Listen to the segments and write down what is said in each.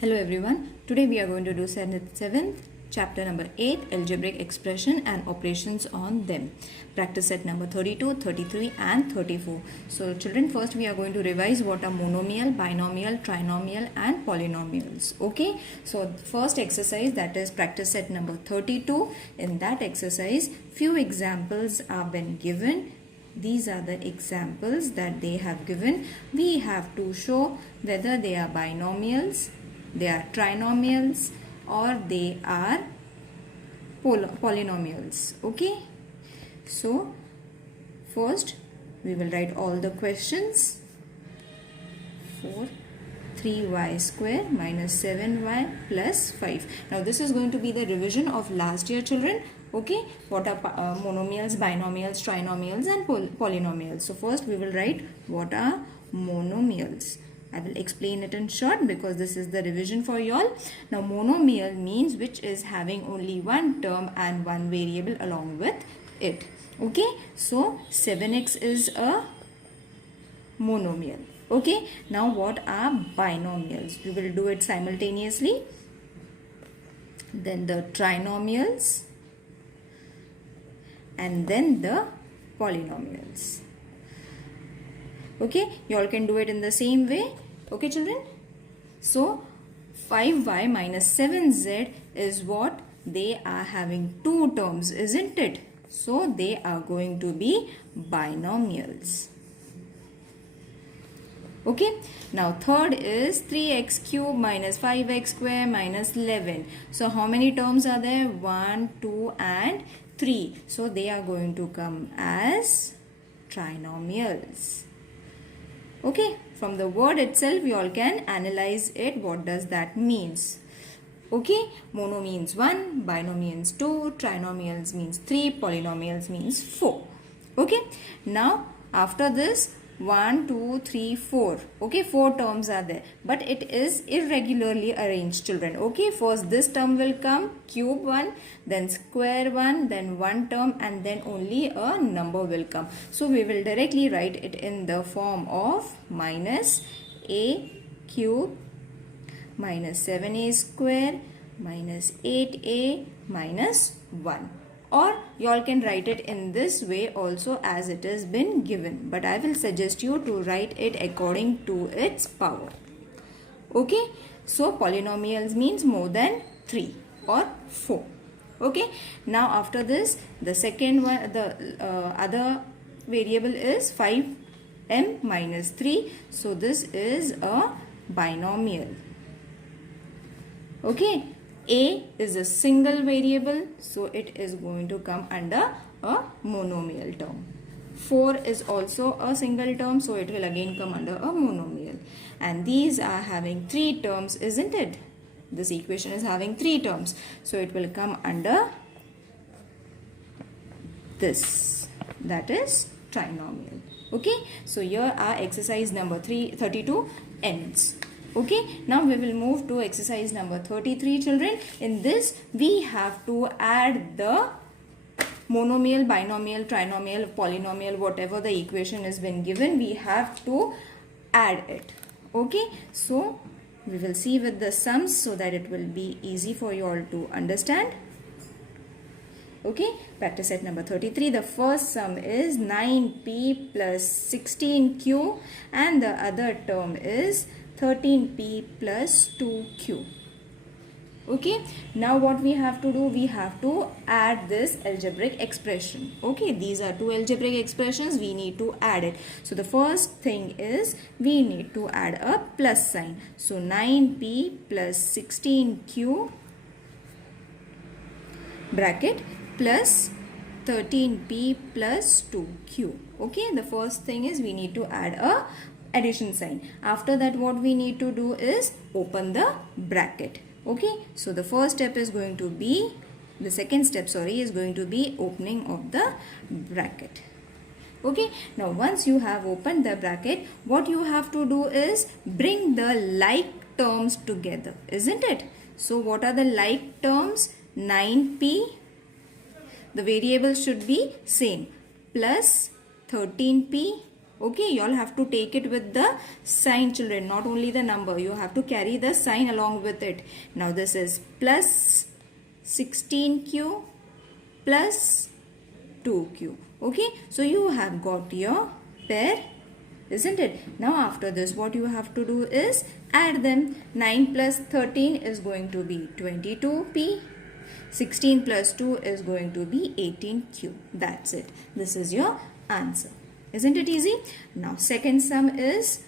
Hello everyone. Today we are going to do 7th chapter number 8 algebraic expression and operations on them. Practice set number 32, 33 and 34. So children, first we are going to revise what are monomial, binomial, trinomial and polynomials. Okay. So first exercise, that is practice set number 32. In that exercise, few examples have been given. These are the examples that they have given. We have to show whether they are binomials, they are trinomials or they are polynomials. Okay, so first we will write all the questions. 4 3y square minus 7y plus 5. Now this is going to be the revision of last year, children. Okay, what are monomials, binomials, trinomials and polynomials. So first we will write what are monomials. I will explain it in short because this is the revision for you all. Now monomial means which is having only one term and one variable along with it. Okay, so 7x is a monomial. Okay, now what are binomials? We will do it simultaneously. Then the trinomials and then the polynomials. Okay, you all can do it in the same way. Okay, children. So 5y minus 7z is what? They are having two terms, isn't it? So they are going to be binomials. Okay, now third is 3x cube minus 5x square minus 11. So how many terms are there? 1, 2 and 3. So they are going to come as trinomials. Okay, from the word itself you all can analyze it. What does that means? Okay, mono means 1, binomial means 2, trinomials means 3, polynomials means 4. Okay, now after this 1, 2, 3, 4. Okay, 4 terms are there, but it is irregularly arranged, children. Okay, first this term will come, cube 1, then square 1, then one term and then only a number will come. So we will directly write it in the form of minus a cube minus 7a square minus 8a minus 1. Or you all can write it in this way also as it has been given. But I will suggest you to write it according to its power. Okay. So polynomials means more than 3 or 4. Okay. Now after this, the second one, the other variable is 5m minus 3. So this is a binomial. Okay. A is a single variable, so it is going to come under a monomial term. 4 is also a single term, so it will again come under a monomial. And these are having 3 terms, isn't it? This equation is having 3 terms, so it will come under this. That is trinomial. Okay, so here our exercise number 32 ends. Okay, now we will move to exercise number 33, children. In this, we have to add the monomial, binomial, trinomial, polynomial, whatever the equation has been given, we have to add it. Okay, so we will see with the sums so that it will be easy for you all to understand. Okay, practice set number 33. The first sum is 9p plus 16q and the other term is 13p plus 2q. Okay, now what we have to do, we have to add this algebraic expression. Okay, these are two algebraic expressions, we need to add it. So the first thing is we need to add a plus sign. So 9p plus 16q bracket plus 13p plus 2q. Okay, the first thing is we need to add a addition sign. After that, what we need to do is open the bracket. Okay, so the first step is going to be, the second step is going to be opening of the bracket. Okay, now once you have opened the bracket, what you have to do is bring the like terms together, isn't it? So what are the like terms? 9p, the variable should be same, plus 13p Okay, you all have to take it with the sign, children, not only the number. You have to carry the sign along with it. Now this is plus 16q plus 2q. Okay, so you have got your pair, isn't it? Now after this, what you have to do is add them. 9 plus 13 is going to be 22p. 16 plus 2 is going to be 18q. That's it. This is your answer. Isn't it easy? Now second sum is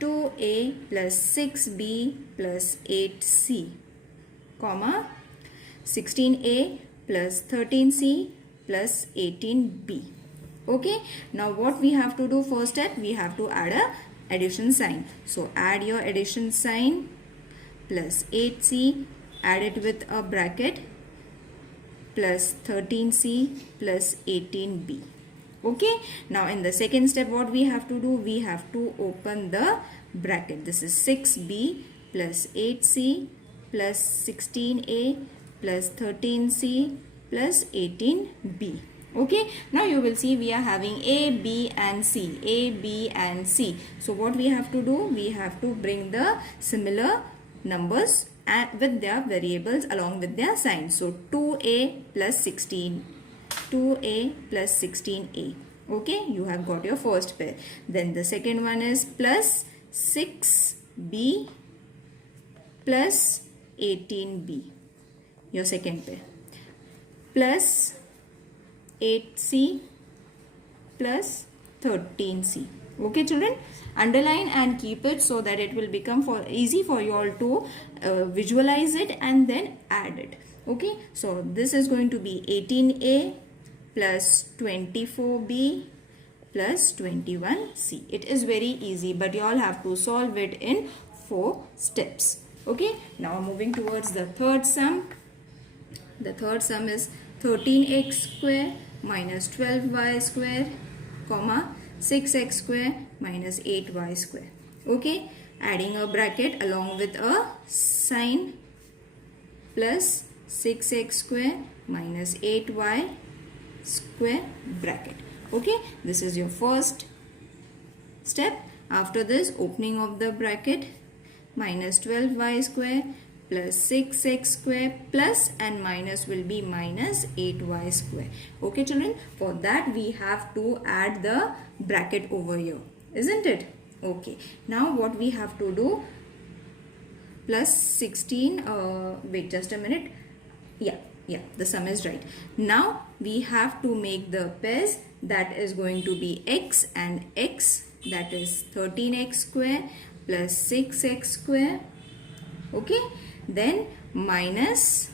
2a plus 6b plus 8c, comma 16a plus 13c plus 18b. Okay, now what we have to do, first step, we have to add a addition sign. So add your addition sign, plus 8c, add it with a bracket, plus 13c plus 18b. Okay, now in the second step, what we have to do, we have to open the bracket. This is 6b plus 8c plus 16a plus 13c plus 18b. Okay, now you will see we are having a, b and c, a, b and c. So what we have to do, we have to bring the similar numbers with their variables along with their signs. So 2a plus 16, 2a plus 16a. Okay, you have got your first pair. Then the second one is plus 6b plus 18b, your second pair, plus 8c plus 13c. Okay, children, underline and keep it so that it will become easy for you all to visualize it and then add it. Okay, so this is going to be 18a plus 24b plus 21c. It is very easy, but you all have to solve it in 4 steps. Okay, now moving towards the third sum. The third sum is 13x square minus 12y square, comma 6x square minus 8y square. Okay, adding a bracket along with a sign, plus 6x square minus 8y square bracket. Okay, this is your first step. After this, opening of the bracket, minus 12y square plus 6x square plus and minus will be minus 8y square. Okay, children, for that we have to add the bracket over here, isn't it? Okay, now what we have to do, plus 16, wait just a minute, yeah, the sum is right. Now we have to make the pairs, that is going to be x and x, that is 13x square plus 6x square. Okay, then minus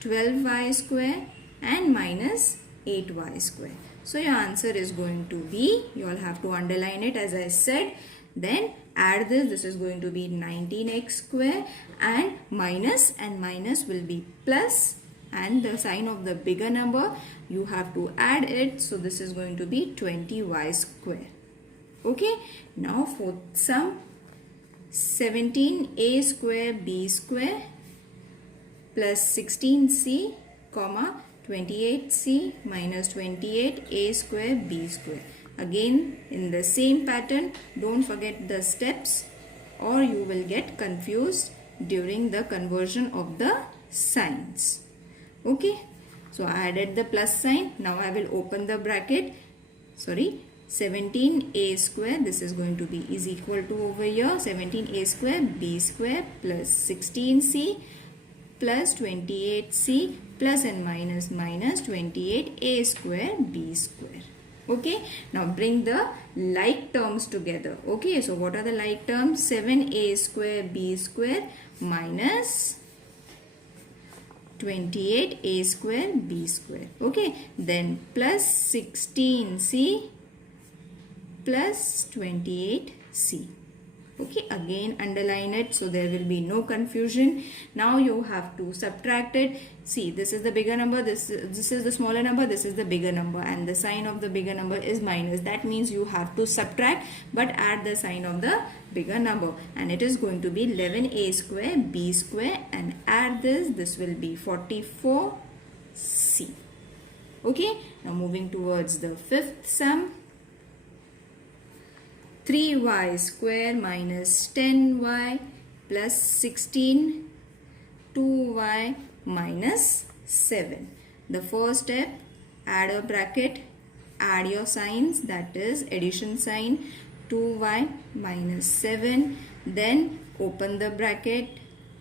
12y square and minus 8y square. So your answer is going to be, you all have to underline it as I said. Then add this is going to be 19x square and minus will be plus, and the sign of the bigger number you have to add it. So this is going to be 20y square. Okay, now fourth sum, 17a square b square plus 16c, comma 28c minus 28a square b square. Again in the same pattern, don't forget the steps or you will get confused during the conversion of the signs. Okay, so I added the plus sign. Now I will open the bracket. 17a square, this is going to be is equal to over here 17a square b square plus 16c plus 28c plus and minus 28a square b square. Okay, now bring the like terms together. Okay, so what are the like terms? 7a square b square minus 28a square b square. Okay, then plus 16c plus 28c. Okay, again underline it so there will be no confusion. Now you have to subtract it. See, this is the bigger number, this is the smaller number, this is the bigger number, and the sign of the bigger number is minus. That means you have to subtract but add the sign of the bigger number, and it is going to be 11a square b square, and add this will be 44c. Okay, now moving towards the fifth sum. 3y square minus 10y plus 16, 2y minus 7. The first step, add a bracket, add your signs, that is addition sign, 2y minus 7, then open the bracket,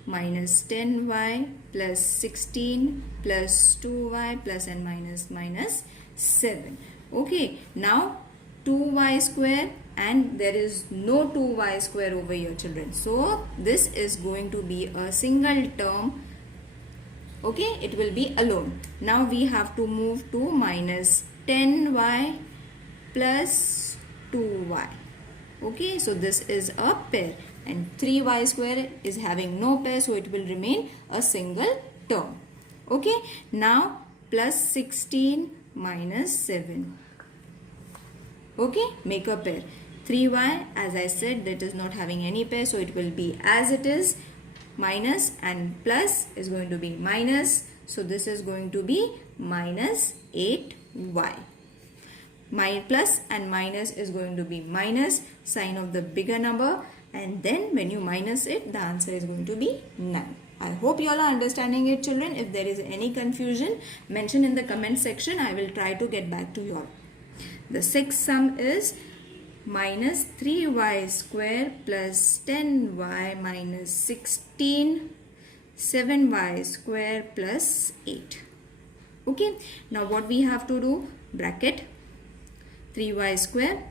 minus 10y plus 16 plus 2y plus and minus 7. Okay, now 2y square, and there is no 2y square over here, children. So this is going to be a single term. Okay, it will be alone. Now we have to move to minus 10y plus 2y. Okay, so this is a pair, and 3y square is having no pair, so it will remain a single term. Okay, now plus 16 minus 7. Okay, make a pair. 3y, as I said, that is not having any pair, so it will be as it is. Minus and plus is going to be minus, so this is going to be minus 8y. My plus and minus is going to be minus, sign of the bigger number, and then when you minus it, the answer is going to be 9. I hope you all are understanding it, children. If there is any confusion, mention in the comment section. I will try to get back to you all. The sixth sum is minus 3y square plus 10y minus 16, 7y square plus 8. Okay, now what we have to do, bracket 3y square,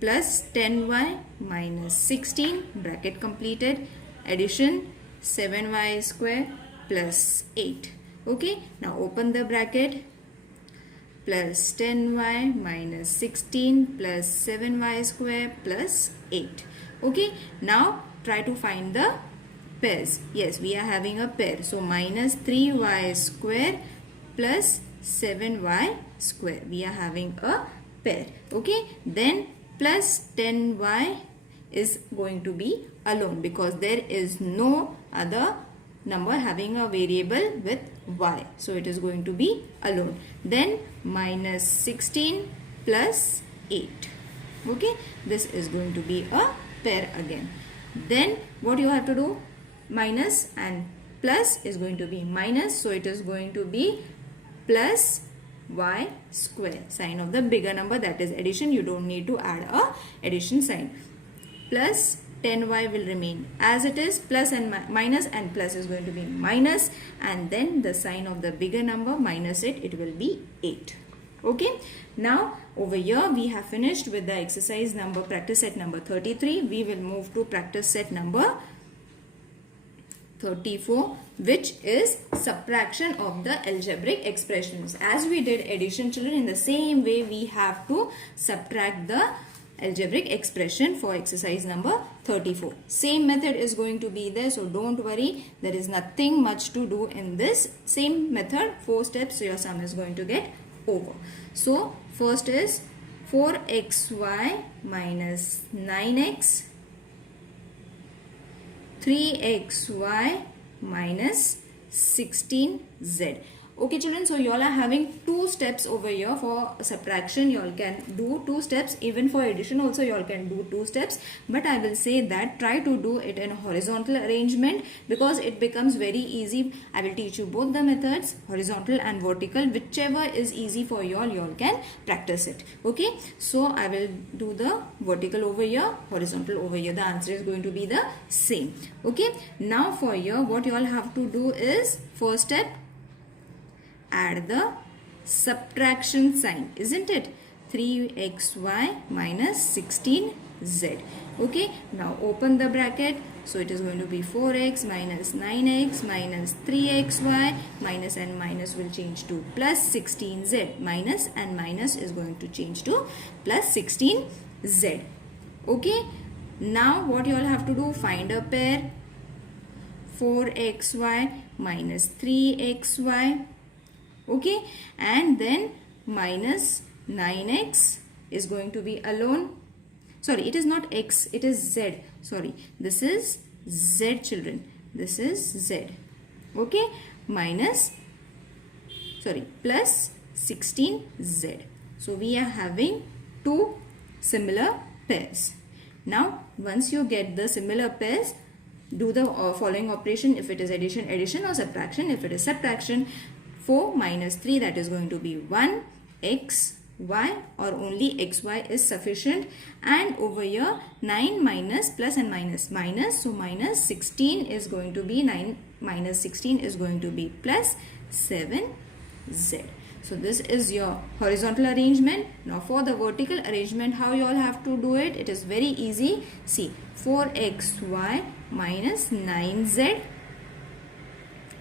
plus 10y minus 16, bracket completed, addition 7y square plus 8. Okay, now open the bracket, plus 10y minus 16 plus 7y square plus 8. Okay, now try to find the pairs. Yes, we are having a pair. So minus 3y square plus 7y square. We are having a pair. Okay, then plus 10y is going to be alone because there is no other number having a variable with y. So it is going to be alone. Then minus 16 plus 8. Okay, this is going to be a pair again. Then what you have to do, minus and plus is going to be minus. So it is going to be plus y square, sign of the bigger number, that is addition. You don't need to add a addition sign. Plus 10y will remain as it is, plus and minus, and plus is going to be minus, and then the sign of the bigger number minus it will be 8. Okay, now over here we have finished with the exercise number practice set number 33. We will move to practice set number 34, which is subtraction of the algebraic expressions. As we did addition, children, in the same way we have to subtract the algebraic expression for exercise number 34. Same method is going to be there, so don't worry. There is nothing much to do in this. Same method, 4 steps, so your sum is going to get over. So first is 4xy minus 9x, 3xy minus 16z. Okay, children, so you all are having 2 steps over here for subtraction. You all can do 2 steps. Even for addition also you all can do 2 steps. But I will say that try to do it in a horizontal arrangement because it becomes very easy. I will teach you both the methods, horizontal and vertical. Whichever is easy for you all can practice it. Okay, so I will do the vertical over here, horizontal over here. The answer is going to be the same. Okay, now for here what you all have to do is, first step, add the subtraction sign, isn't it? 3xy minus 16z. Okay, now open the bracket. So it is going to be 4x minus 9x minus 3xy, minus and minus will change to plus 16z. Minus and minus is going to change to plus 16z. Okay, now what you all have to do, find a pair. 4xy minus 3xy. Okay, and then minus 9x is going to be alone. Sorry, it is not x, it is z. Sorry, this is z, children. This is z. Okay, minus, sorry, plus 16z. So we are having 2 similar pairs. Now once you get the similar pairs, do the following operation. If it is addition, addition, or subtraction. If it is subtraction, 4 minus 3, that is going to be 1, x, y, or only xy is sufficient. And over here 9 minus plus and minus, minus, so minus 16 is going to be 9 minus 16 is going to be plus 7z. So this is your horizontal arrangement. Now for the vertical arrangement, how you all have to do it? It is very easy. See, 4xy minus 9z.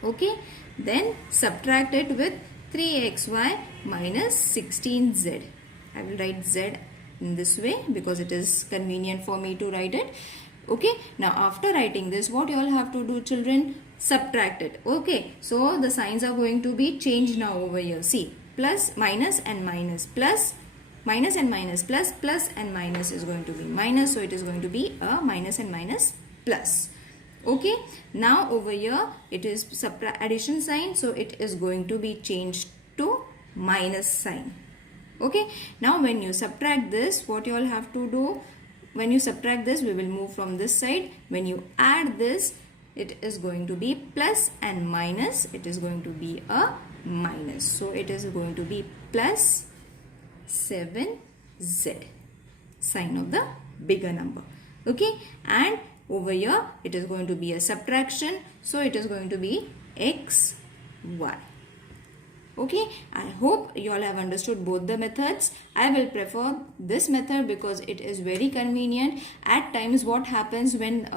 Okay, then subtract it with 3xy minus 16z. I will write z in this way because it is convenient for me to write it. Okay, now after writing this, what you all have to do, children? Subtract it. Okay, so the signs are going to be changed now over here. See, plus, minus and minus, plus, minus and minus, plus, plus and minus is going to be minus, so it is going to be a minus and minus plus. Okay, now over here it is addition sign, so it is going to be changed to minus sign. Okay, now when you subtract this, what you all have to do? When you subtract this, we will move from this side. When you add this, it is going to be plus and minus, it is going to be a minus, so it is going to be plus 7z, sign of the bigger number. Okay, and over here it is going to be a subtraction, so it is going to be x, y. Okay, I hope you all have understood both the methods. I will prefer this method because it is very convenient. At times what happens when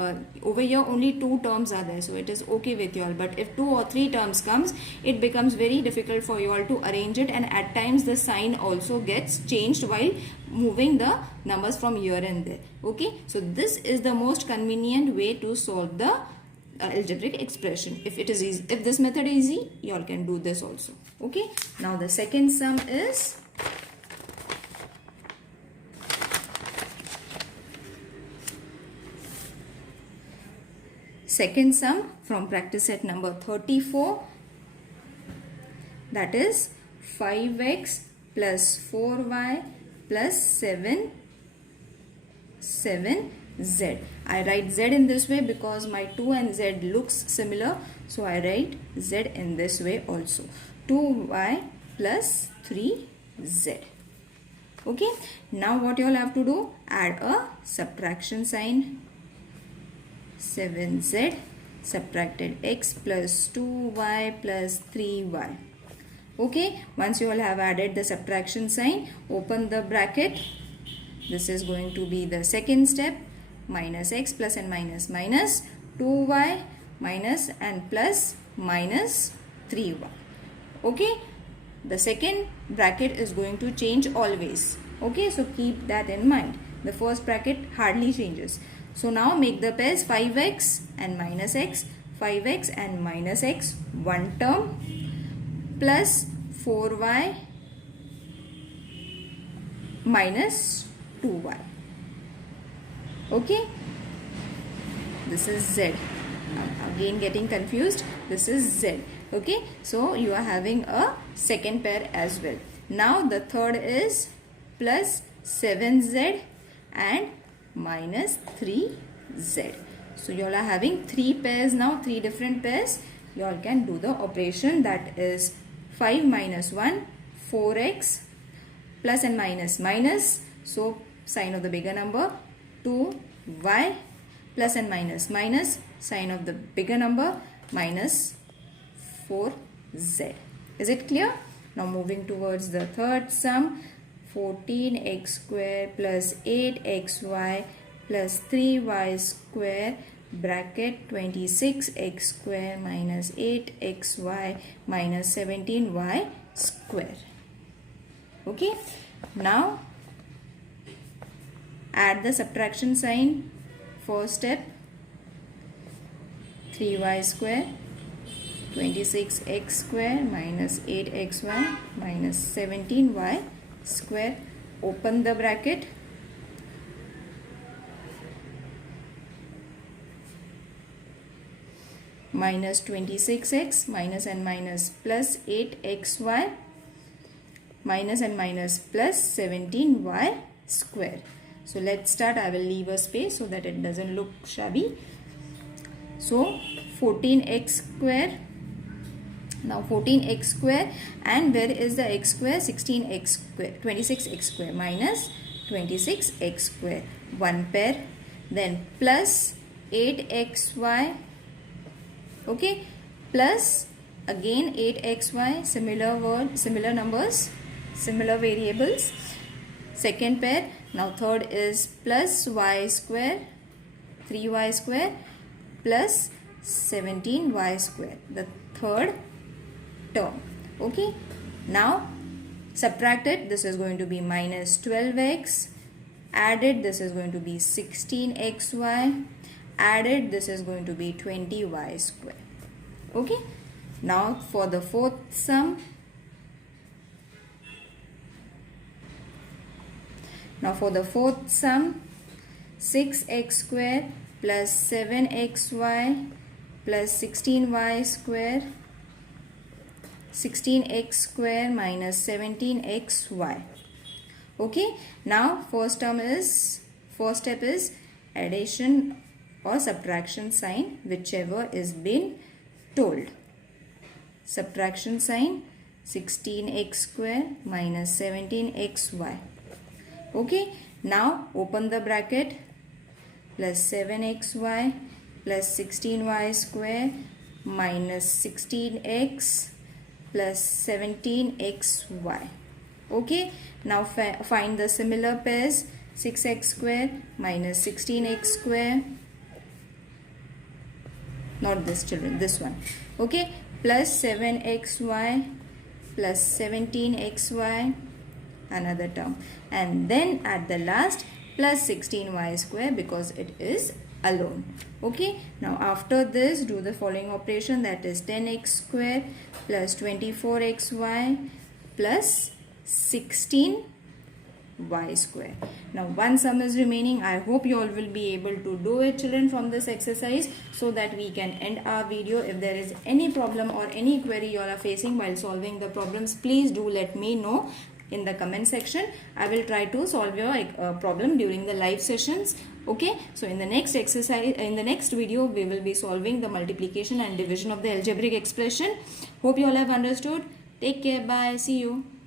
over here only 2 terms are there, so it is okay with you all, but if 2 or 3 terms comes, it becomes very difficult for you all to arrange it, and at times the sign also gets changed while moving the numbers from here and there. Okay, so this is the most convenient way to solve the algebraic expression. If it is easy, if this method is easy, you all can do this also. Okay, now the second sum is from practice set number 34, that is 5x plus 4y plus 7z. I write z in this way because my 2 and z looks similar, so I write z in this way also. 2y plus 3z. Okay, now what you all have to do? Add a subtraction sign. 7z subtracted x plus 2y plus 3y. Okay, once you all have added the subtraction sign, open the bracket. This is going to be the second step. Minus x plus and minus, minus 2y minus and plus minus 3y. Okay, the second bracket is going to change always. Okay, so keep that in mind. The first bracket hardly changes. So now make the pairs 5x and minus x, 5x and minus x, one term, plus 4y minus 2y. Okay, this is z. I'm again getting confused. This is z. Okay, so you are having a second pair as well. Now the third is plus 7z and minus 3z. So you all are having 3 pairs now, 3 different pairs. You all can do the operation, that is 5 minus 1, 4x, plus and minus, minus, so sign of the bigger number, 2y, plus and minus, minus, sign of the bigger number, minus 4z. Is it clear? Now moving towards the third sum, 14x square plus 8xy plus 3y square bracket 26x square minus 8xy minus 17y square. Okay, now add the subtraction sign. First step, 3y square, 26x square minus 8xy minus 17y square. Open the bracket. Minus 26x minus and minus plus 8xy minus and minus plus 17y square. So let's start. I will leave a space so that it doesn't look shabby. So 14x square. Now 14x square, and where is the x square? 16x square, 26x square minus 26x square, one pair, then plus 8xy, okay, plus again 8xy, similar numbers, similar variables, second pair. Now third is plus y square, 3y square plus 17y square, the third term. Okay, now subtracted, this is going to be minus 12x, added, this is going to be 16xy, added, this is going to be 20y square. Okay, now for the fourth sum, now for the fourth sum, 6x square plus 7xy plus 16y square, 16x square minus 17xy. Okay, now first step is addition or subtraction sign, whichever is been told. Subtraction sign, 16x square minus 17xy. Okay, now open the bracket, plus 7xy plus 16y square minus 16x plus 17xy. Okay, now find the similar pairs, 6x square minus 16x square, not this children, this one. Okay, plus 7xy plus 17xy, another term, and then at the last plus 16y square because it is alone. Okay, now after this do the following operation, that is 10x square plus 24xy plus 16y square. Now one sum is remaining. I hope you all will be able to do it children from this exercise, so that we can end our video. If there is any problem or any query you all are facing while solving the problems, please do let me know in the comment section. I will try to solve your problem during the live sessions. Okay, so in the next exercise, in the next video, we will be solving the multiplication and division of the algebraic expression. Hope you all have understood. Take care. Bye. See you.